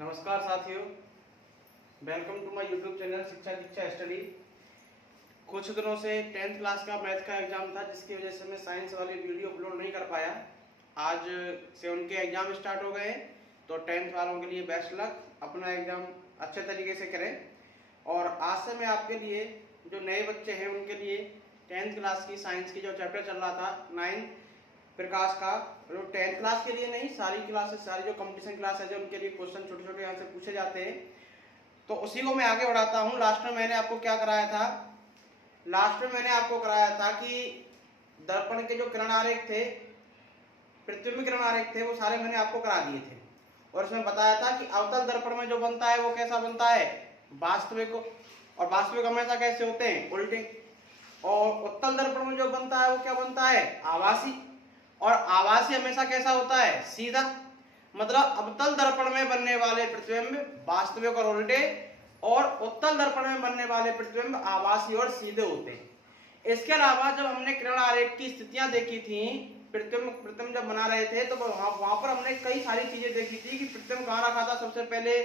नमस्कार साथियों, welcome to my YouTube channel Shiksha Diksha study. कुछ दिनों से 10th क्लास का मैथ का एग्जाम था, जिसकी वजह से मैं साइंस वाली वीडियो अपलोड नहीं कर पाया। आज से उनके एग्जाम स्टार्ट हो गए, तो 10th वालों के लिए बेस्ट लक, अपना एग्जाम अच्छे तरीके से करें। और आज से मैं आपके लिए जो नए बच्चे हैं उनके लिए 10th क्लास की साइंस की जो चैप्टर चल रहा था 9th प्रकाश का, जो 10th क्लास के लिए नहीं, सारी क्लासेस, सारी जो कंपटीशन क्लास है जो उनके लिए क्वेश्चन छोटे छोटे यहाँ से पूछे जाते हैं, तो उसी को मैं आगे बढ़ाता हूँ। लास्ट में मैंने आपको क्या कराया था? लास्ट में मैंने आपको कराया था कि दर्पण के जो किरण आरेख थे, प्रतिबिंब किरण आरेख थे, वो सारे मैंने आपको करा दिए थे। और इसमें बताया था कि अवतल दर्पण में जो बनता है वो कैसा बनता है, वास्तविक। और वास्तविक हमेशा कैसे होते हैं, उल्टे। और उत्तल दर्पण में जो बनता है वो क्या बनता है, आभासी। और आभासी हमेशा कैसा होता है, सीधा। मतलब अवतल दर्पण में बनने वाले प्रतिबिंब वास्तविक और उल्टे, और उत्तल दर्पण में बनने वाले प्रतिबिंब आभासी और सीधे होते हैं। इसके अलावा जब हमने किरण आरेख की स्थितियां देखी थी, प्रतिबिंब जब बना रहे थे, तो वहां पर हमने कई सारी चीजें देखी थी कि प्रतिबिंब कहाँ रखा था। सबसे पहले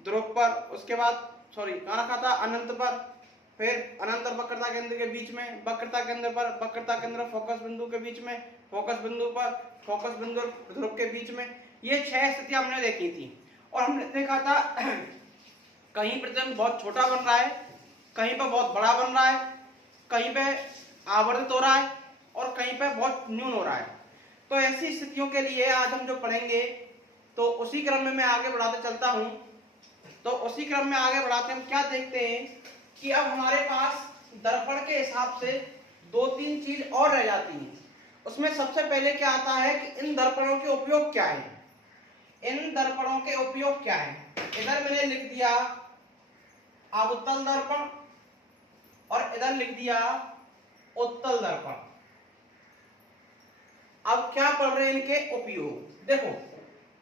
ध्रुव पर, उसके बाद कहाँ रखा था, अनंत पर, फिर अनंत और वक्रता केंद्र के बीच में, वक्रता केंद्र पर, वक्रता केंद्र फोकस बिंदु के बीच में, फोकस बिंदु पर, फोकस बिंदु ध्रुव के बीच में। ये 6 स्थितियां हमने देखी थी। और हमने देखा था कहीं प्रतिबिंब बहुत छोटा बन रहा है, कहीं पर बहुत बड़ा बन रहा है, कहीं पे आवर्धित हो रहा है, और कहीं पे बहुत न्यून हो रहा है। तो ऐसी स्थितियों के लिए आज हम जो पढ़ेंगे, तो उसी क्रम में मैं आगे बढ़ाते चलता हूं। तो उसी क्रम में आगे बढ़ाते हम क्या देखते हैं कि अब हमारे पास दर्पण के हिसाब से 2-3 चीज और रह जाती हैं। उसमें सबसे पहले क्या आता है कि इन दर्पणों के उपयोग क्या है। इन दर्पणों के उपयोग क्या है, इधर मैंने लिख दिया अवतल दर्पण और इधर लिख दिया उत्तल दर्पण। अब क्या पढ़ रहे हैं इनके उपयोग। देखो,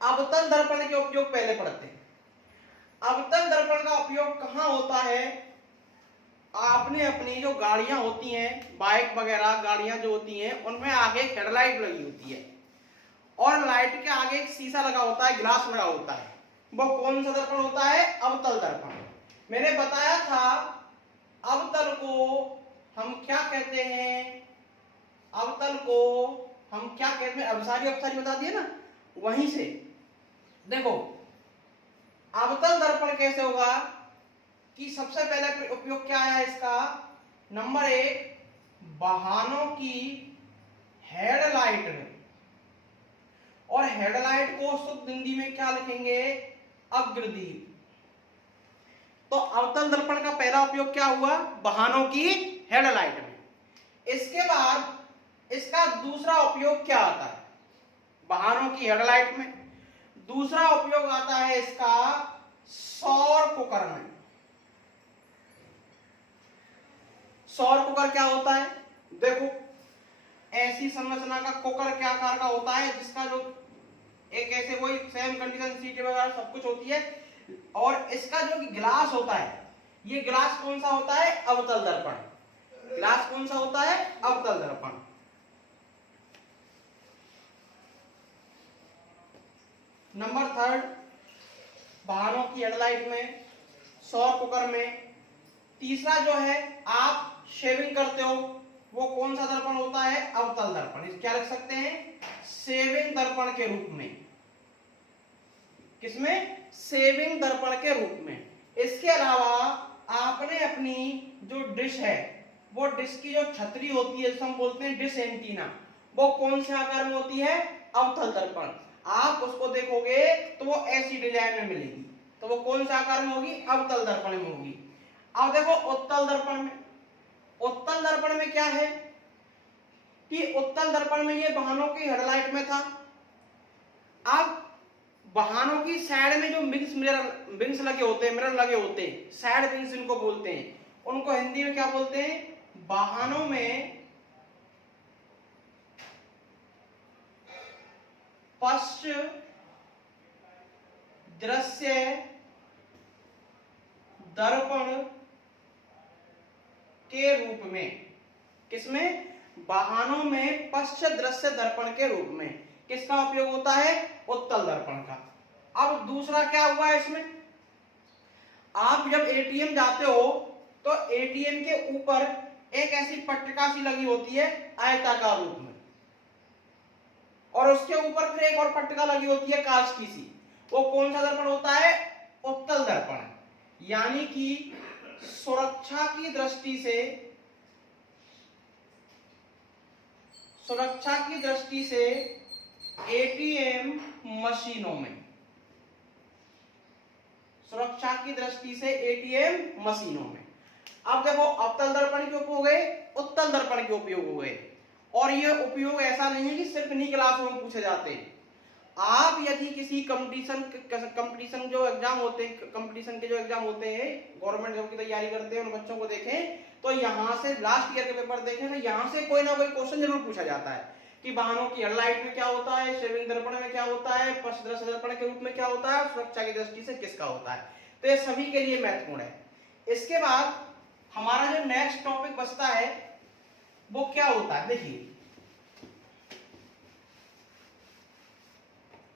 अवतल दर्पण के उपयोग पहले पढ़ते हैं। अवतल दर्पण का उपयोग कहां होता है, आपने अपनी जो गाड़ियां होती हैं, बाइक वगैरह गाड़ियां जो होती हैं, उनमें आगे हेडलाइट लगी होती है, और लाइट के आगे एक शीशा लगा होता है, ग्लास लगा होता है। वो कौन सा दर्पण होता है, अवतल दर्पण। मैंने बताया था अवतल को हम क्या कहते हैं, अवतल को हम क्या कहते हैं, अवसारी बता दिए ना, वहीं से देखो अवतल दर्पण कैसे होगा कि सबसे पहले उपयोग क्या है इसका, नंबर 1, वाहनों की हेडलाइट में। और हेडलाइट को शुद्ध हिंदी में क्या लिखेंगे, अग्रदीप। तो अवतल दर्पण का पहला उपयोग क्या हुआ, वाहनों की हेडलाइट में। इसके बाद इसका दूसरा उपयोग क्या आता है, वाहनों की हेडलाइट में। दूसरा उपयोग आता है इसका सौर कुकर में। सौर कुकर क्या होता है, देखो ऐसी संरचना का कुकर क्या आकार का होता है, जिसका जो एक ऐसे वही सेम कंडीशन सीट वगैरह सब कुछ होती है, और इसका जो गिलास होता है, ये गिलास कौन सा होता है, अवतल दर्पण। गिलास कौन सा होता है, अवतल दर्पण। नंबर 3, वाहनों की हेडलाइट में, सौर कुकर में। तीसरा जो है, आप शेविंग करते हो, वो कौन सा दर्पण होता है, अवतल दर्पण। इस क्या रख सकते हैं, शेविंग दर्पण के रूप में। किसमें, शेविंग दर्पण के रूप में। इसके अलावा आपने अपनी जो डिश है, वो डिश की जो छतरी होती है, जिसे हम बोलते हैं डिश एंटीना, वो कौन से आकार में होती है, अवतल दर्पण। आप उसको देखोगे तो वो ऐसी डिजाइन में मिलेगी, तो वो कौन से आकार में होगी, अवतल दर्पण में होगी। अब देखो उत्तल दर्पण में, उत्तल दर्पण में क्या है कि उत्तल दर्पण में ये वाहनों की हेडलाइट में था। अब वाहनों की साइड में जो विंग्स लगे होते हैं, मिरर लगे होते हैं, साइड विंग्स इनको बोलते हैं। उनको हिंदी में क्या बोलते हैं, वाहनों में पश्च दृश्य दर्पण के रूप में। किसमें, वाहनों में पश्च दृश्य दर्पण के रूप में। किसका उपयोग होता है, उत्तल दर्पण का। अब दूसरा क्या हुआ इसमें, आप जब एटीएम जाते हो तो एटीएम के ऊपर एक ऐसी पट्टिका सी लगी होती है आयताकार रूप में, और उसके ऊपर फिर एक और पट्टिका लगी होती है कांच की सी। वो कौन सा दर्पण होता है, उत्तल दर्पण। यानी कि सुरक्षा की दृष्टि से, सुरक्षा की दृष्टि से एटीएम मशीनों में, सुरक्षा की दृष्टि से एटीएम मशीनों में। अब देखो अवतल दर्पण के उपयोग हो गए, उत्तल दर्पण के उपयोग हो गए, और ये उपयोग ऐसा नहीं है कि सिर्फ इन्हीं क्लासों में पूछे जाते हैं। आप यदि किसी कंपटीशन जो एग्जाम होते हैं, कंपटीशन के जो एग्जाम होते हैं, गवर्नमेंट जॉब की तैयारी करते हैं, उन बच्चों को देखें तो यहाँ से लास्ट ईयर के पेपर देखें तो यहाँ से कोई ना कोई क्वेश्चन जरूर पूछा जाता है कि वाहनों की हेडलाइट में क्या होता है, शेविंग दर्पण में क्या होता है, पृष्ठदर्शी दर्पण के रूप में क्या होता है, सुरक्षा की दृष्टि से किसका होता है। तो ये सभी के लिए महत्वपूर्ण है। इसके बाद हमारा जो नेक्स्ट टॉपिक बचता है वो क्या होता है, देखिए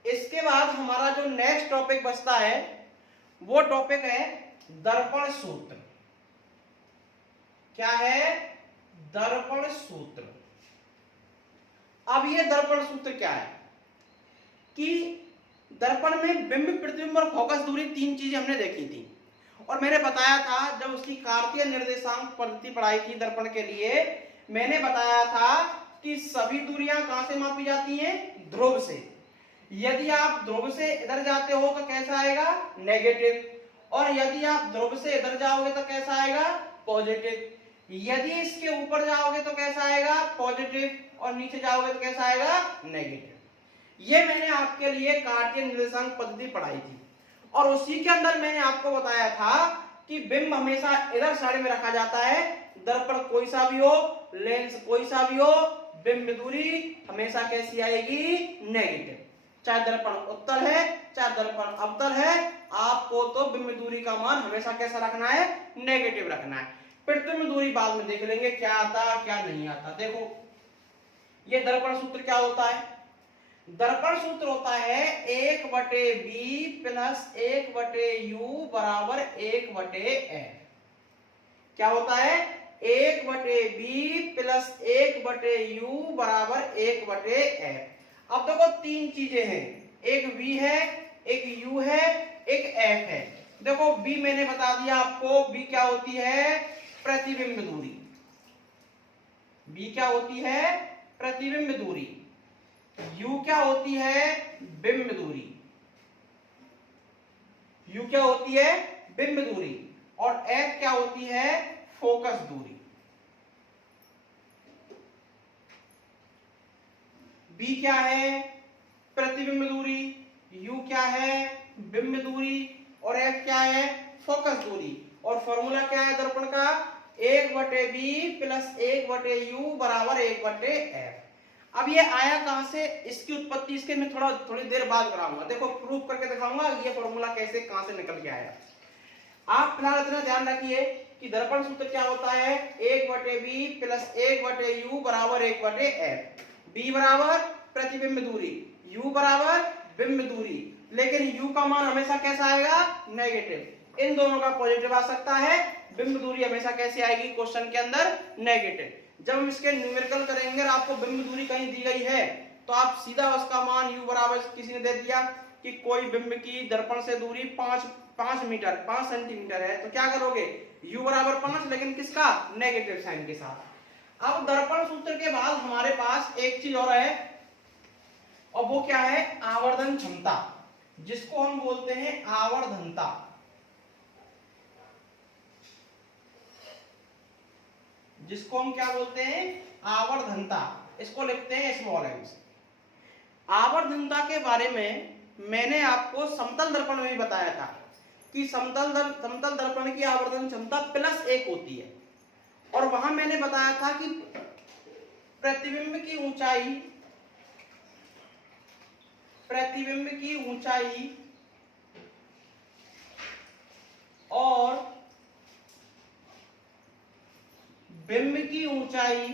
इसके बाद हमारा जो नेक्स्ट टॉपिक बचता है वो टॉपिक है दर्पण सूत्र। क्या है, दर्पण सूत्र। अब ये दर्पण सूत्र क्या है कि दर्पण में बिंब, प्रतिबिंब और फोकस दूरी, तीन चीजें हमने देखी थी, और मैंने बताया था जब उसकी कार्तीय निर्देशांक पद्धति पढ़ाई थी दर्पण के लिए, मैंने बताया था कि सभी दूरियां कहां से मापी जाती हैं, ध्रुव से। यदि आप ध्रुव से इधर जाते हो तो कैसा आएगा, नेगेटिव, और यदि आप ध्रुव से इधर जाओगे तो कैसा आएगा, पॉजिटिव। यदि इसके ऊपर जाओगे तो कैसा आएगा, पॉजिटिव, और नीचे जाओगे तो कैसा आएगा, नेगेटिव। ये मैंने आपके लिए कार्तीय निर्देशांक पद्धति पढ़ाई थी, और उसी के अंदर मैंने आपको बताया था कि बिंब हमेशा इधर साइड में रखा जाता है, दर्पण कोई सा भी हो, लेंस कोई सा भी हो, बिंब दूरी हमेशा कैसी आएगी, नेगेटिव। चाहे दर्पण उत्तल है चाहे दर्पण अवतल है, आपको तो बिंब दूरी का मान हमेशा कैसा रखना है, नेगेटिव रखना है। प्रतिबिंब दूरी बाद में देख लेंगे क्या आता क्या नहीं आता। देखो ये दर्पण सूत्र क्या होता है, दर्पण सूत्र होता है 1/b प्लस 1/u बराबर 1/f। क्या होता है, 1/b प्लस 1/u बराबर 1/f। अब देखो तीन चीजें हैं, एक v है, एक u है, एक f है। देखो b मैंने बता दिया आपको, b क्या होती है, प्रतिबिंब दूरी। b क्या होती है, प्रतिबिंब दूरी। u क्या होती है, बिंब दूरी। u क्या होती है, बिंब दूरी। और f क्या होती है, फोकस दूरी। b क्या है, प्रतिबिंब दूरी, u क्या है, बिंब दूरी, और f क्या है, फोकस दूरी। और फॉर्मूला क्या है दर्पण का, 1/b प्लस 1/u बराबर 1/f। अब ये आया कहां से, इसकी उत्पत्ति इसके मैं थोड़ी देर बाद कराऊंगा। देखो प्रूफ करके दिखाऊंगा ये फॉर्मूला कैसे कहां से निकल के आया। आप फिलहाल इतना ध्यान रखिए कि दर्पण सूत्र क्या होता है, 1/b प्लस 1/u बराबर 1/f। b बराबर प्रतिबिंब दूरी, u बराबर बिंब दूरी, लेकिन u का मान हमेशा कैसा आएगा, नेगेटिव। इन दोनों का पॉजिटिव आ सकता है, बिंब दूरी हमेशा कैसे आएगी क्वेश्चन के अंदर, नेगेटिव। जब हम इसके न्यूमेरिकल करेंगे, आपको बिंब दूरी कहीं दी गई है तो आप सीधा उसका मान u बराबर, किसी ने दे दिया कि कोई बिंब की दर्पण से दूरी 5 मीटर 5 सेंटीमीटर है, तो क्या करोगे, u बराबर 5, लेकिन किसका, नेगेटिव साइन के साथ। अब दर्पण सूत्र के बाद हमारे पास एक चीज और है, और वो क्या है, आवर्धन क्षमता, जिसको हम बोलते हैं आवर्धनता। जिसको हम क्या बोलते हैं, आवर्धनता। इसको लिखते हैं स्मॉल m से। आवर्धनता के बारे में मैंने आपको समतल दर्पण में भी बताया था कि समतल दर्पण की आवर्धन क्षमता +1 होती है, और वहां मैंने बताया था कि प्रतिबिंब की ऊंचाई और बिंब की ऊंचाई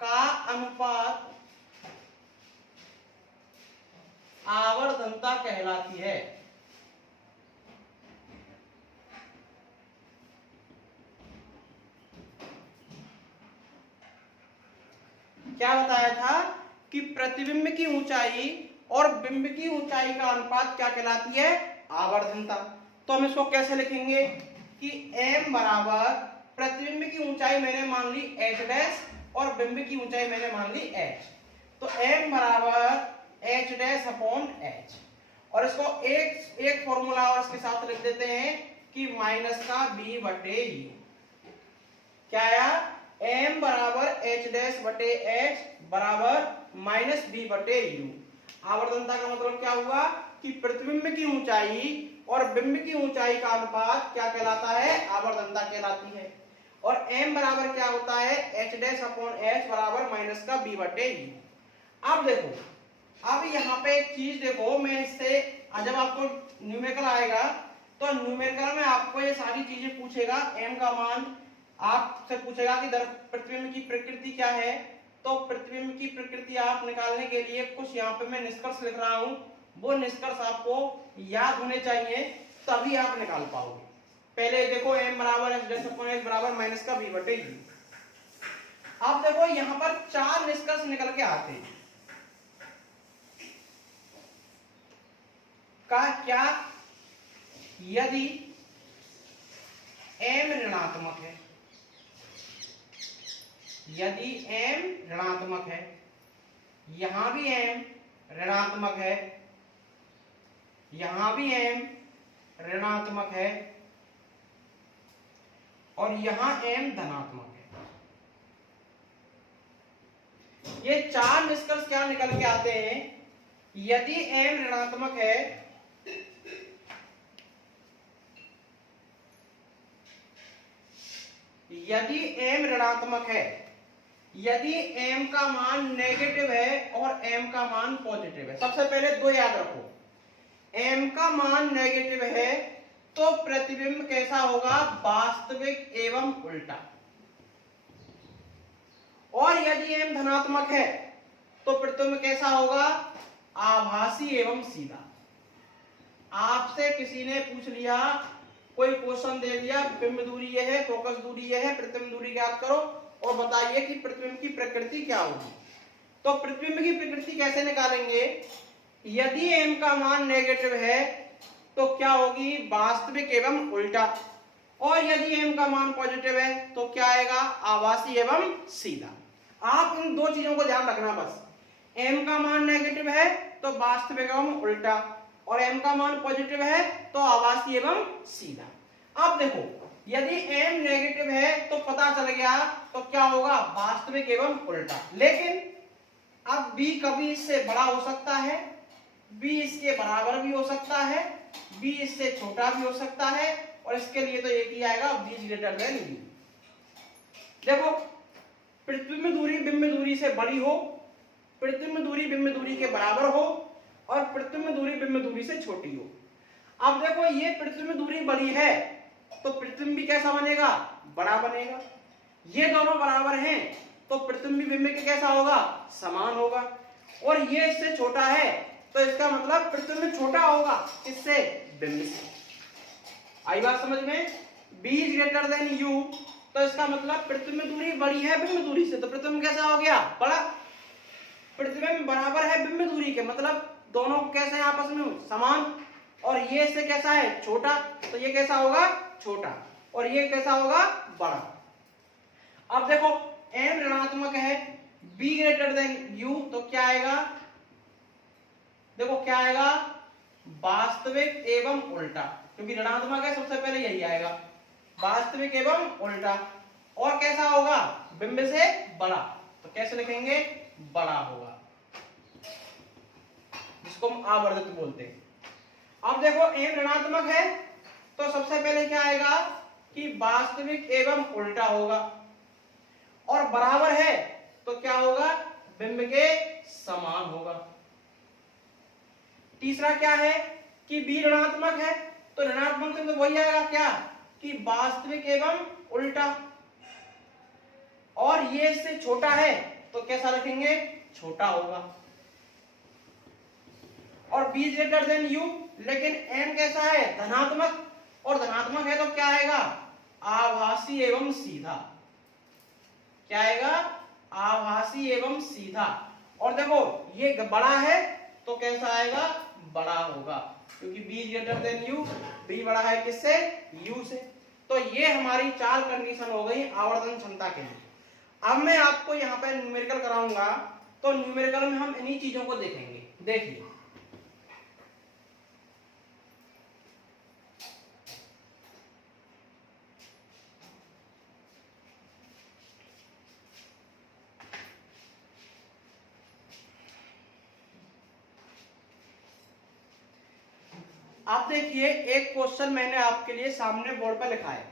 का अनुपात कहलाती है। क्या बताया था कि प्रतिबिंब की ऊंचाई और बिंब की ऊंचाई का अनुपात क्या कहलाती है? आवर्धनता। तो हम इसको कैसे लिखेंगे कि m बराबर प्रतिबिंब की ऊंचाई मैंने मान ली h डैश और बिंब की ऊंचाई मैंने मान ली h, तो m बराबर h डैश अपॉन h, और इसको एक फॉर्मूला और इसके साथ लिख देते हैं कि माइनस का b बटे u। क्या आया? m बराबर h डैश बटे h बराबर माइनस b बटे u। आवर्धनता का मतलब क्या हुआ कि प्रतिबिंब की ऊंचाई और बिंब की ऊंचाई का अनुपात क्या कहलाता है? आवर्धनता कहलाती है। और m बराबर क्या होता है? h डैश अपॉन h बराबर माइनस का b बटे u। अब देखो, अब यहाँ पे एक चीज देखो, मैं इससे जब आपको न्यूमेरिकल आएगा तो न्यूमेरिकल में आपको ये सारी चीजें पूछेगा। m का मान आपसे पूछेगा कि प्रतिबिंब की प्रकृति क्या है, तो प्रतिबिंब की प्रकृति आप निकालने के लिए कुछ यहाँ पे मैं निष्कर्ष लिख रहा हूँ, वो निष्कर्ष आपको याद होने चाहिए, तभी आप निकाल पाओगे। पहले देखो m बराबर h डैश अपॉन h बराबर माइनस का b बटे u। अब देखो यहाँ पर 4 निष्कर्ष निकल के आते हैं। क्या? यदि m ऋणात्मक है, यदि m ऋणात्मक है, यहां भी m ऋणात्मक है, यहां भी m ऋणात्मक है, और यहां m धनात्मक है, ये 4 निष्कर्ष क्या निकल के आते हैं? यदि m ऋणात्मक है, यदि m ऋणात्मक है, यदि m का मान नेगेटिव है और m का मान पॉजिटिव है। सबसे पहले दो याद रखो, m का मान नेगेटिव है तो प्रतिबिंब कैसा होगा? वास्तविक एवं उल्टा। और यदि m धनात्मक है तो प्रतिबिंब कैसा होगा? आभासी एवं सीधा। आपसे किसी ने पूछ लिया, कोई क्वेश्चन दे दिया, बिंब दूरी ये है, फोकस दूरी ये है, प्रतिबिंब दूरी ज्ञात करो और बताइए कि प्रतिबिंब की प्रकृति क्या होगी। तो प्रतिबिंब की प्रकृति कैसे निकालेंगे? यदि m का मान नेगेटिव है तो क्या होगी? वास्तविक एवं उल्टा। और यदि m का मान पॉजिटिव है तो क्या आएगा? आभासी एवं सीधा। आप इन दो चीजों को ध्यान रखना बस। m का मान नेगेटिव है तो वास्तविक एवं उल्टा, और m का मान पॉजिटिव है तो आभासी एवं सीधा। अब देखो, यदि m नेगेटिव है तो पता चल गया तो क्या होगा? वास्तविक एवं उल्टा। लेकिन अब b कभी इससे बड़ा हो सकता है, b इसके बराबर भी हो सकता है, b इससे छोटा भी हो सकता है, और इसके लिए तो एक ही आएगा, b ग्रेटर देन u। देखो, प्रतिबिंब दूरी बिंब दूरी से बड़ी हो, प्रतिबिंब दूरी बिंब दूरी के बराबर हो, और प्रतिबिंब दूरी बिंब दूरी से छोटी हो। अब देखो, ये प्रतिबिंब दूरी बड़ी है तो प्रतिबिंब भी कैसा बनेगा? बड़ा बनेगा। ये दोनों बराबर हैं तो प्रतिबिंब बिंब के कैसा होगा? समान होगा। और ये इससे छोटा है तो इसका मतलब प्रतिबिंब छोटा होगा, इससे? बिंब से। आई बात समझ में? b is greater than u, तो इसका मतलब प्रतिबिंब दूरी बड़ी है बिंब दूरी से, तो प्रतिबिंब कैसा हो गया? बड़ा। प्रतिबिंब बराबर है बिंब दूरी के, मतलब दोनों कैसे हैं आपस में? समान। और ये इससे कैसा है? छोटा, तो ये कैसा होगा? छोटा। और ये कैसा होगा? बड़ा। अब देखो, m ऋणात्मक है, b ग्रेटर देन u, तो क्या आएगा? देखो क्या आएगा? वास्तविक एवं उल्टा, क्योंकि ऋणात्मक है, सबसे पहले यही आएगा, वास्तविक एवं उल्टा। और कैसा होगा? बिंब से बड़ा, तो कैसे लिखेंगे? बड़ा होगा, जिसको हम आवर्धित बोलते हैं। अब देखो, m ऋणात्मक है तो सबसे पहले क्या आएगा कि वास्तविक एवं उल्टा होगा, और बराबर है तो क्या होगा? बिंब के समान होगा। तीसरा क्या है कि b ऋणात्मक है तो ऋणात्मक से तो वही आएगा क्या कि वास्तविक एवं उल्टा, और ये इससे छोटा है तो कैसा रखेंगे? छोटा होगा। और b ग्रेटर देन u, लेकिन m कैसा है, धनात्मक, और धनात्मक है तो क्या आएगा, आभासी एवं सीधा। क्या आएगा, आभासी एवं सीधा। और देखो ये बड़ा है तो कैसा आएगा, बड़ा होगा, क्योंकि b greater than u, b बड़ा है किससे, u से। तो ये हमारी 4 कंडीशन हो गई आवर्धन क्षमता के लिए। अब मैं आपको यहाँ पे न्यूमेरिकल कराऊंगा, तो न्यूमेरिकल में हम इन्हीं चीजों को देखेंगे। देखिए आप देखिए, एक क्वेश्चन मैंने आपके लिए सामने बोर्ड पर लिखा है।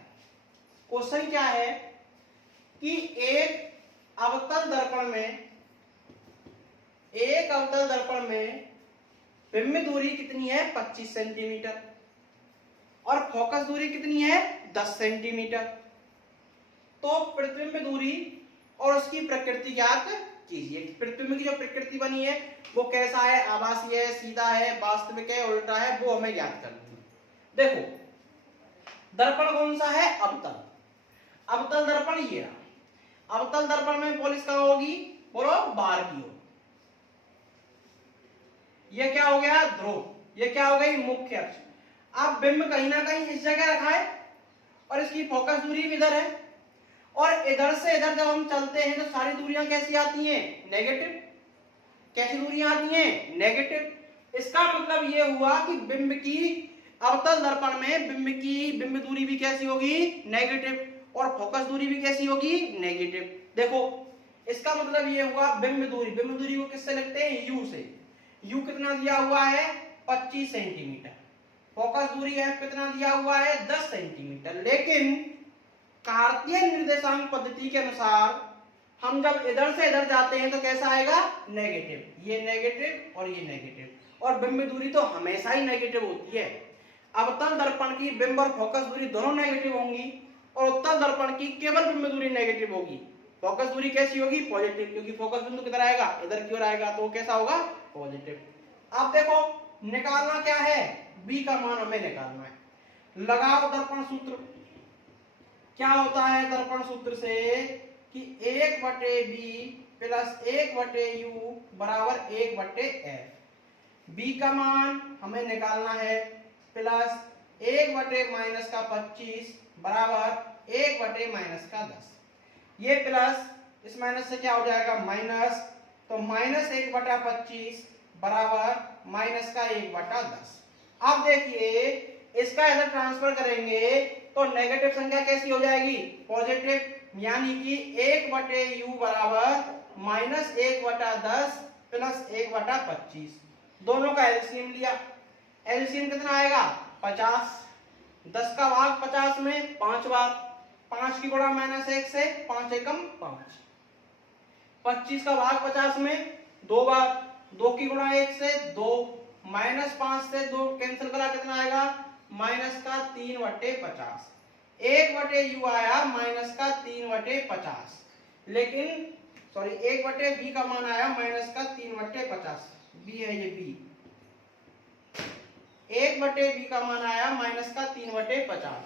क्वेश्चन क्या है कि एक अवतल दर्पण में बिंब दूरी कितनी है, 25 सेंटीमीटर, और फोकस दूरी कितनी है, 10 सेंटीमीटर। तो प्रतिबिंब दूरी और उसकी प्रकृति ज्ञात कीजिए। प्रतिबिंब की जो प्रकृति बनी है वो कैसा है, आभासी है, सीधा है, वास्तविक है, उल्टा है, वो हमें ज्ञात करनी है। देखो दर्पण कौन सा है, अवतल दर्पण ये रहा। अवतल दर्पण में पॉलिश कहाँ होगी, बोलो बाहर की हो। ये क्या हो गया, ध्रुव, ये क्या हो गई, मुख्य अक्ष। अब बिंब कहीं ना कहीं इस जगह रखा है और इसकी फोकस दूरी भी इधर है, और इधर से इधर जब हम चलते हैं तो सारी दूरियां कैसी आती हैं, नेगेटिव। कैसी दूरियां आती हैं, नेगेटिव। इसका मतलब ये हुआ कि बिंब की अवतल दर्पण में बिंब दूरी भी कैसी होगी, नेगेटिव, और फोकस दूरी भी कैसी होगी, नेगेटिव। देखो इसका मतलब ये हुआ बिंब दूरी को किससे लिखते हैं, u से। u कितना दिया हुआ है, 25 सेंटीमीटर। फोकस दूरी है कितना दिया हुआ है, 10 सेंटीमीटर। लेकिन कार्तीय निर्देशांक पद्धति के अनुसार हम जब इधर से इधर जाते हैं तो कैसा आएगा, नेगेटिव। ये नेगेटिव और ये नेगेटिव, और बिंब दूरी तो हमेशा ही नेगेटिव होती है। अवतल दर्पण की बिंब और फोकस दूरी दोनों नेगेटिव होंगी, और उत्तल दर्पण की केवल बिंब दूरी नेगेटिव होगी। फोकस दूरी कैसी होगी, पॉजिटिव, क्योंकि फोकस बिंदु किधर आएगा, इधर की ओर आएगा, तो कैसा होगा, पॉजिटिव। अब देखो निकालना क्या है, b का मान हमें निकालना है। लगाओ दर्पण सूत्र। क्या होता है दर्पण सूत्र से कि 1/b प्लस 1/u बराबर 1/f। b का मान हमें निकालना है प्लस 1/-25 बराबर 1/-10। ये प्लस इस माइनस से क्या हो जाएगा, माइनस, तो -1/25 बराबर -1/10। अब देखिए इसका इधर ट्रांसफर करेंगे तो नेगेटिव संख्या कैसी हो जाएगी, पॉजिटिव, यानी कि 1/u बराबर -1/10 प्लस 1/25। दोनों का एलसीएम लिया। एलसीएम कितना आएगा, 50। 10 का भाग 50 में 5 बार, 5 की गुणा -1 से 5 एकम 5। 25 का भाग 50 में 2 बार, 2 की गुणा 1 से 2, -5 से 2 कैंसिल करा कितना आएगा, -3/50। 1/u आया -3/50, लेकिन सॉरी 1/b का मान आया -3/50। b है ये b, 1/b का मान आया -3/50।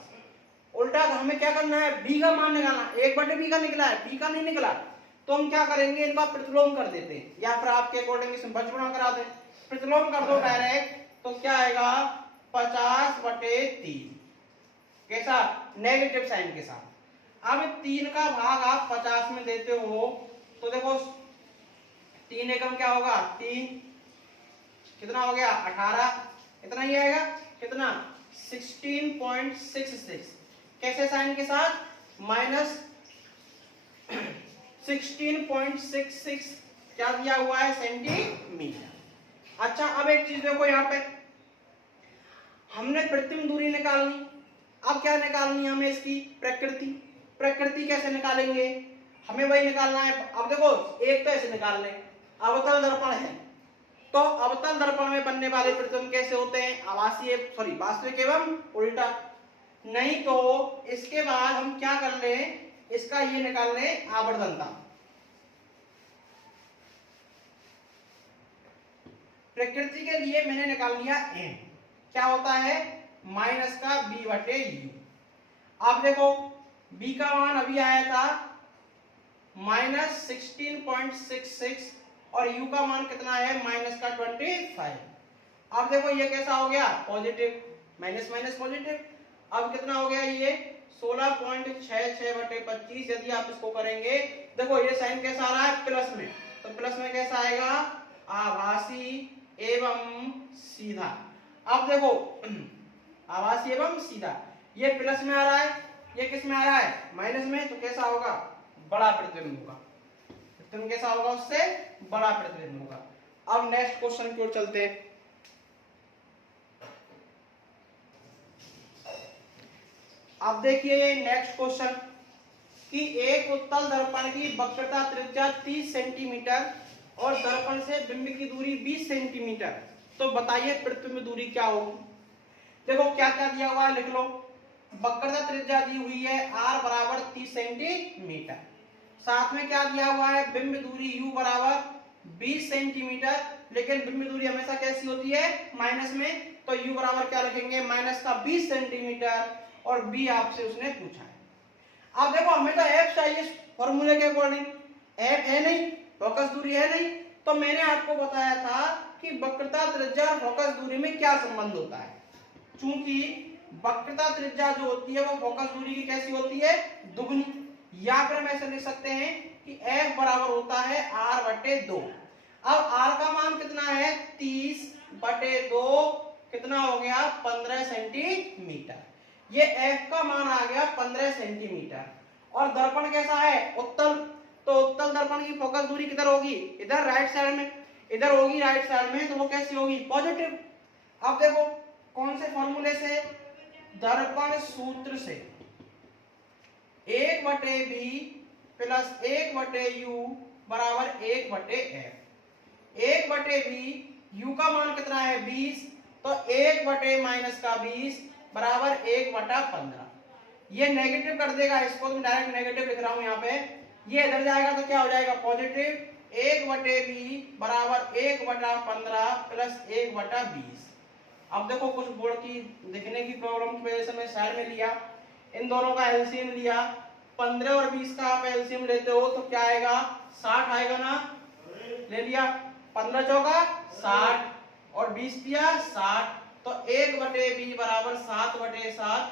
उल्टा हमें क्या करना है, b का मान निकालना। 1/b का निकला है, b का नहीं निकला, तो हम क्या करेंगे, इनका प्रतिलोम कर देते हैं, या फिर आपके अकॉर्डिंग इसमें बचपना करा दें। प्रतिलोम कर दो डायरेक्ट, तो क्या आएगा 50/3। कैसा, नेगेटिव साइन के साथ। अब 3 का भाग आप 50 में देते हो तो देखो 3 एकम क्या होगा, 3, कितना हो गया 18, इतना ही आएगा, कितना 16.66। कैसे साइन के साथ, माइनस 16.66 क्या दिया हुआ है, सेंटीमीटर। अच्छा अब एक चीज देखो, यहाँ पे हमने प्रतिबिंब दूरी निकालनी। अब क्या निकालनी है हमें, इसकी प्रकृति। प्रकृति कैसे निकालेंगे, हमें वही निकालना है। अब देखो एक तो ऐसे निकाल लें, अवतल दर्पण है तो अवतल दर्पण में बनने वाले प्रतिबिंब कैसे होते हैं, आभासीय सॉरी वास्तविक एवं उल्टा। नहीं तो इसके बाद हम क्या कर लें, इसका ये निकाल लें आवर्धनता। प्रकृति के लिए मैंने निकाल लिया m, क्या होता है माइनस का b बटे u। अब देखो b का मान अभी आया था -16.66 और u का मान कितना है माइनस का 25। अब देखो ये कैसा हो गया पॉजिटिव, माइनस माइनस पॉजिटिव। अब कितना हो गया ये 16.66 बटे 25। यदि आप इसको करेंगे देखो ये साइन कैसा आ रहा है प्लस में, तो प्लस में कैसा आएगा आभासी एवं सीधा। अब देखो आभासी एवं सीधा, ये प्लस में आ रहा है, ये किस में आ रहा है माइनस में, तो कैसा होगा बड़ा प्रतिबिंब होगा। प्रतिबिंब कैसा होगा उससे बड़ा प्रतिबिंब होगा। अब नेक्स्ट क्वेश्चन की ओर चलते हैं। अब देखिए नेक्स्ट क्वेश्चन कि एक उत्तल दर्पण की वक्रता त्रिज्या 30 सेंटीमीटर और दर्पण से बिंब की दूरी 20 सेंटीमीटर, तो बताइए प्रतिबिंब दूरी क्या होगी। देखो क्या क्या दिया हुआ है लिख लो। वक्रता त्रिज्या दी हुई है r बराबर 30 सेंटीमीटर, साथ में क्या दिया हुआ है बिंब दूरी u बराबर 20 सेंटीमीटर, लेकिन बिंब दूरी हमेशा कैसी होती है माइनस में, तो u बराबर क्या रखेंगे माइनस का 20 सेंटीमीटर और b आपसे उसने पूछा है। अब देखो हमें तो f चाहिए फॉर्मूले के अकॉर्डिंग, f है नहीं, फोकस दूरी है नहीं, तो मैंने आपको बताया था कि वक्रता त्रिज्या और फोकस दूरी में क्या संबंध होता है। चूंकि वक्रता त्रिज्या जो होती है वो फोकस दूरी की कैसी होती है दुगनी, या फिर हम ऐसे लिख सकते हैं कि f बराबर होता है r बटे 2। अब r का मान कितना है 30 बटे 2 कितना हो गया 15 सेंटीमीटर, ये f का मान आ गया 15 सेंटीमीटर। और दर्पण कैसा है उत्तल, तो उत्तल दर्पण की फोकस दूरी किधर होगी इधर राइट साइड में, इधर होगी राइट साइड में, तो वो कैसी होगी पॉजिटिव। अब देखो कौन से फॉर्मूले से, दर्पण सूत्र से 1 बटे बी प्लस 1 बटे यू बराबर 1 बटे एफ। 1 बटे बी, यू का मान कितना है 20, तो 1 बटे माइनस का 20 बराबर 1 बटा 15। ये नेगेटिव कर देगा इसको, तो मैं डायरेक्ट नेगेटिव लिख रहा हूं यहाँ पे, ये इधर जाएगा तो क्या हो जाएगा पॉजिटिव। 1 बटे बी बराबर 1 बटा 15 प्लस 1 बटा 20। अब देखो कुछ बोर्ड की दिखने की प्रॉब्लम की वजह से मैं साइड में लिया, इन दोनों का एलसीएम लिया, 15 और 20 का आप एलसीएम लेते हो तो क्या आएगा 60 आएगा ना, ले लिया 15 चौका 60 और 20 दिया 60, तो 1 बटे बी बराबर 7 बटे 7,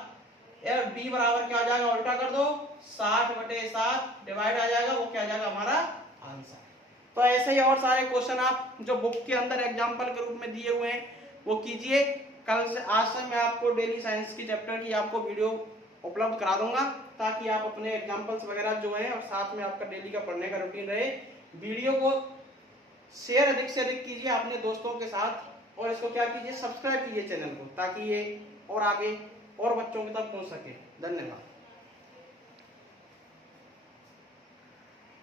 यार बी बराबर क्या आ जाएगा उल्टा कर दो 60 बटे 7 डिवाइड आ जाएगा, वो क्या आ जाएगा हमारा आंसर। तो ऐसे ही और सारे क्वेश्चन आप जो बुक के अंदर एग्जाम्पल के रूप में दिए हुए हैं वो कीजिए। कल से आज से मैं आपको डेली साइंस की चैप्टर की आपको वीडियो उपलब्ध करा दूंगा, ताकि आप अपने एग्जाम्पल्स वगैरह जो हैं और साथ में आपका डेली का पढ़ने का रूटीन रहे। वीडियो को शेयर अधिक से अधिक कीजिए अपने दोस्तों के साथ, और इसको क्या कीजिए सब्सक्राइब कीजिए चैनल को, ताकि ये और आगे और बच्चों की तक पहुंच सके। धन्यवाद।